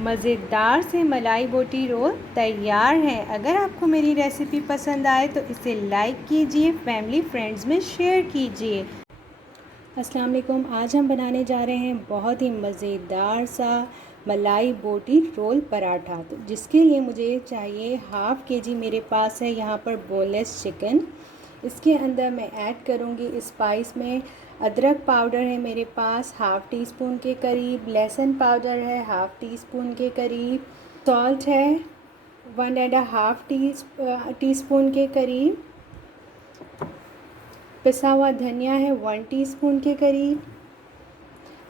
मज़ेदार से मलाई बोटी रोल तैयार है। अगर आपको मेरी रेसिपी पसंद आए तो इसे लाइक कीजिए, फैमिली फ्रेंड्स में शेयर कीजिए। अस्सलाम वालेकुम। आज हम बनाने जा रहे हैं बहुत ही मज़ेदार सा मलाई बोटी रोल पराठा। तो जिसके लिए मुझे चाहिए हाफ़ के जी मेरे पास है यहाँ पर बोनलेस चिकन। इसके अंदर मैं ऐड करूँगी स्पाइस में अदरक पाउडर है मेरे पास हाफ़ टी स्पून के करीब, लहसुन पाउडर है हाफ़ टी स्पून के करीब, सॉल्ट है 1.5 टी स्पून के करीब, पिसा हुआ धनिया है 1 टीस्पून के करीब,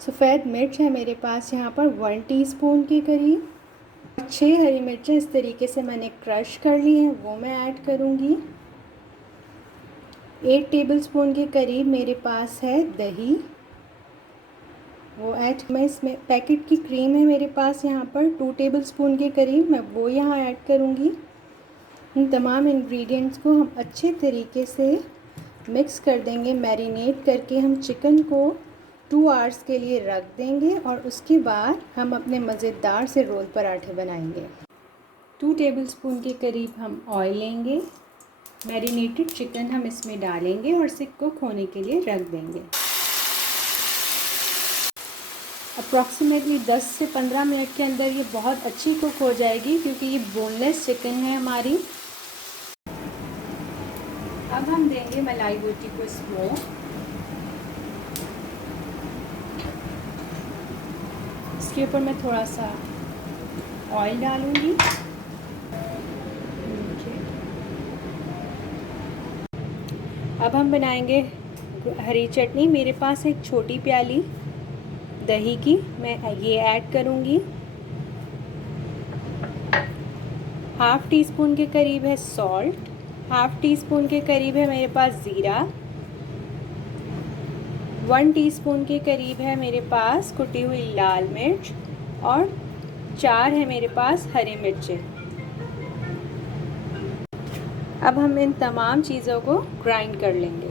सफ़ेद मिर्च है मेरे पास यहाँ पर 1 टीस्पून के करीब, 6 हरी मिर्चें इस तरीके से मैंने क्रश कर ली हैं वो मैं ऐड करूँगी। 1 टेबलस्पून के करीब मेरे पास है दही, वो ऐड मैं इसमें पैकेट की क्रीम है मेरे पास यहाँ पर 2 टेबलस्पून के करीब, मैं वो यहाँ ऐड करूँगी। इन तमाम इंग्रेडिएंट्स को हम अच्छे तरीके से मिक्स कर देंगे। मैरिनेट करके हम चिकन को 2 आवर्स के लिए रख देंगे और उसके बाद हम अपने मज़ेदार से रोल पराठे बनाएंगे। 2 टेबलस्पून के करीब हम ऑयल लेंगे, मैरिनेटेड चिकन हम इसमें डालेंगे और इसे कुक होने के लिए रख देंगे। अप्रॉक्सीमेटली 10 से 15 मिनट के अंदर ये बहुत अच्छी कुक हो जाएगी क्योंकि ये बोनलेस चिकन है हमारी। अब हम देंगे मलाई बोटी को स्मोक। इसके ऊपर मैं थोड़ा सा ऑयल डालूंगी। अब हम बनाएंगे हरी चटनी। मेरे पास एक छोटी प्याली दही की मैं ये ऐड करूँगी। हाफ़ टी स्पून के करीब है सॉल्ट, हाफ़ टी स्पून के करीब है मेरे पास ज़ीरा, 1 टीस्पून के करीब है मेरे पास कुटी हुई लाल मिर्च और 4 है मेरे पास हरी मिर्चें। अब हम इन तमाम चीज़ों को ग्राइंड कर लेंगे।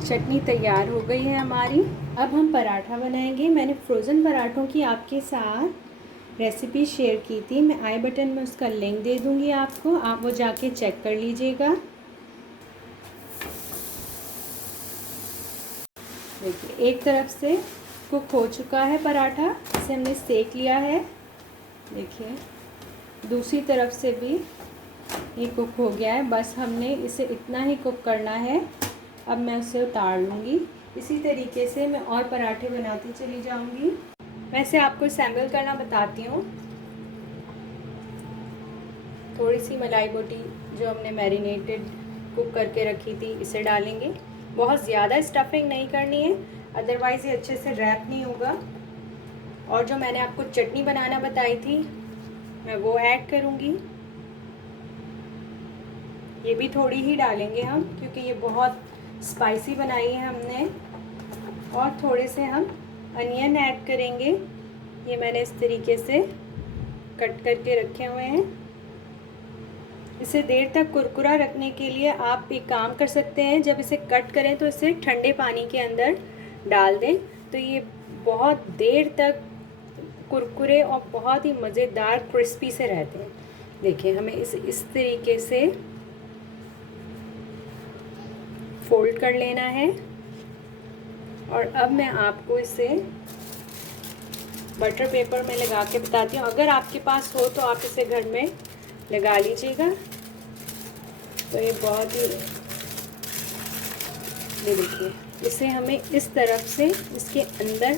चटनी तैयार हो गई है हमारी। अब हम पराठा बनाएंगे। मैंने फ्रोज़न पराठों की आपके साथ रेसिपी शेयर की थी, मैं आई बटन में उसका लिंक दे दूँगी आपको, आप वो जाके चेक कर लीजिएगा। देखिए एक तरफ से कुक हो चुका है पराठा, इसे हमने सेक लिया है। देखिए दूसरी तरफ से भी ये कुक हो गया है, बस हमने इसे इतना ही कुक करना है। अब मैं उसे उतार लूँगी। इसी तरीके से मैं और पराठे बनाती चली जाऊँगी। मैं इसे आपको सैम्पल करना बताती हूँ। थोड़ी सी मलाई बोटी जो हमने मैरिनेटेड कुक करके रखी थी इसे डालेंगे। बहुत ज़्यादा स्टफिंग नहीं करनी है, अदरवाइज़ ये अच्छे से रैप नहीं होगा। और जो मैंने आपको चटनी बनाना बताई थी मैं वो ऐड करूँगी। ये भी थोड़ी ही डालेंगे हम क्योंकि ये बहुत स्पाइसी बनाई है हमने। और थोड़े से हम अनियन ऐड करेंगे, ये मैंने इस तरीके से कट करके रखे हुए हैं। इसे देर तक कुरकुरा रखने के लिए आप एक काम कर सकते हैं, जब इसे कट करें तो इसे ठंडे पानी के अंदर डाल दें, तो ये बहुत देर तक कुरकुरे और बहुत ही मज़ेदार क्रिस्पी से रहते हैं। देखिए हमें इस तरीके से फोल्ड कर लेना है। और अब मैं आपको इसे बटर पेपर में लगा के बताती हूँ। अगर आपके पास हो तो आप इसे घर में लगा लीजिएगा। तो ये बहुत ही, ये देखिए इसे हमें इस तरफ से इसके अंदर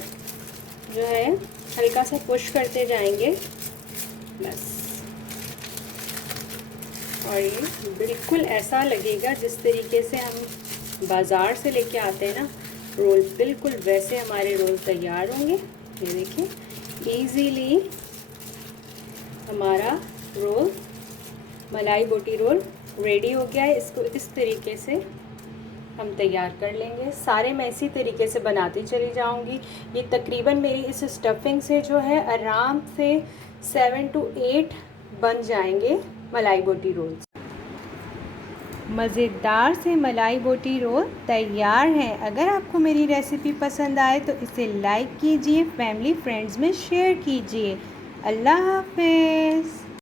जो है हल्का सा पुश करते जाएंगे बस। और ये बिल्कुल ऐसा लगेगा जिस तरीके से हम बाज़ार से लेके आते हैं ना रोल, बिल्कुल वैसे हमारे रोल तैयार होंगे। ये देखिए इजीली हमारा रोल मलाई बोटी रोल रेडी हो गया है। इसको इस तरीके से हम तैयार कर लेंगे। सारे मैं इसी तरीके से बनाती चली जाऊंगी। ये तकरीबन मेरी इस स्टफिंग से जो है आराम से 7 to 8 बन जाएंगे मलाई बोटी रोल्स। मज़ेदार से मलाई बोटी रोल तैयार है। अगर आपको मेरी रेसिपी पसंद आए तो इसे लाइक कीजिए, फैमिली फ्रेंड्स में शेयर कीजिए। अल्लाह हाफ़िज़।